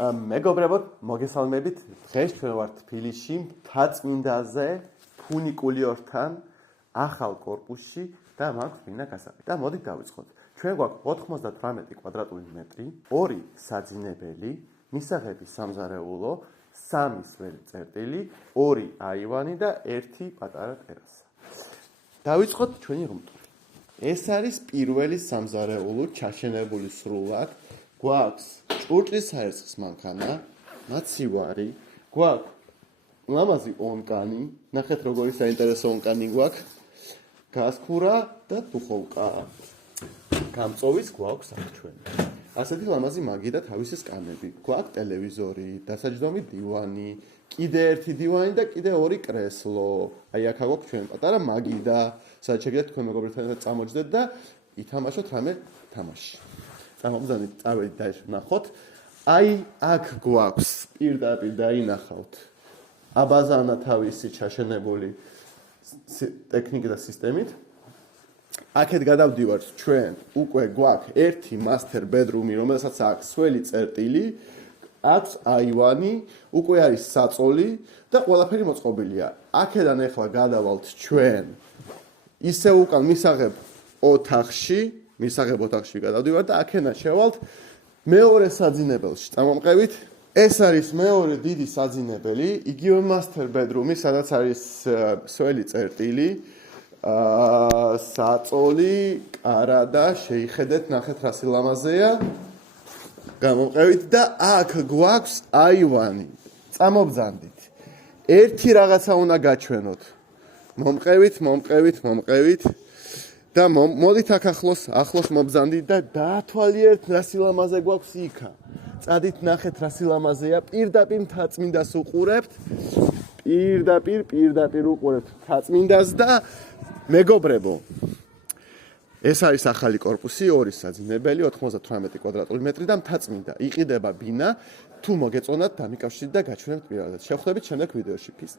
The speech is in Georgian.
მეგობრებო, მოგესალმებით. დღეს ჩვენ ვართ თბილისში, მთაწმინდაზე, ფუნიკულიორთან, ახალ კორპუსში და მაქვს ვინა გასაყიდო. და მოდით დავიწყოთ. ჩვენ გვაქვს 98 კვადრატული მეტრი, 2 საძინებელი, მისაღები სამზარეულო, 3 სველი წერტილი, 2 აივანი და 1 პატარა ტერასა. დავიწყოთ ჩვენი რუმტური. ეს არის პირველი სამზარეულო, ჩაშენებული სრულად. გვაქვს ჭურჭლის საერცხის მანქანა, მაცივარი, გვაქვს ლამაზი ონკანი, ნახეთ როგორი საინტერესო ონკანი გვაქვს, გასქურა და დუხოვკა. გამწოვის გვაქვს აქ ჩვენ. ასეთი ლამაზი მაგი და თავისი სკამები. გვაქვს ტელევიზორი, დასაჯდომი დივანი, კიდე ერთი დივანი და კიდე 2 კრესლო. აი აქ გვაქვს ჩვენ პატარა მაგი და სადაც შეგიძლიათ თქვენ მეგობრებთან ერთად წამოჯდეთ და ითამაშოთ რამე თამაში. წამოგზავნით, წავედით და ნახოთ. აი აქ გვაქვს პირდაპირ დაინახავთ აბაზანა თავისი ჩაშენებული ტექნიკით და სისტემით. აქეთ გადავდივართ ჩვენ უკვე გვაქვს ერთი master bedroom-ი, რომელსაც აქვს სველი წერტილი, აქვს აივანი, უკვე არის საწოლი და ყველაფერი მოწყობილია. აქედან ახლა გადავალთ ჩვენ ისე უკან მისაღებ ოთახში გადავდივართ და აქედან შევალთ მეორე საძინებელში. წამომყევით. ეს არის მეორე დიდი საძინებელი, იგივე master bedroom-ი, სადაც არის სველი წერტილი, საწოლი, კარა და შეიხედეთ, ნახეთ რა სილამაზეა. გამომყევით და აქ გვაქვს აივანი. წამობძანდით. ერთი რაღაცა უნდა გაჩვენოთ. მომყევით. და მოდით აქ ახლოს მობძანდით და დაათვალიერეთ რა სილამაზე გვაქვს იქა. წადით ნახეთ რა სილამაზეა, პირდაპირ მთაწმინდას უყურებთ. პირდაპირ უყურებთ მთაწმინდას და მეგობრებო, ეს არის ახალი კორპუსი, 2 საძინებელი, 98 კვადრატული მეტრი და მთაწმინდა. იყიდება ბინა, თუ მოგეწონათ დამიკავშირდით და გაჩვენებთ პირადად. შევხვდებით შემდეგ ვიდეოში. Peace.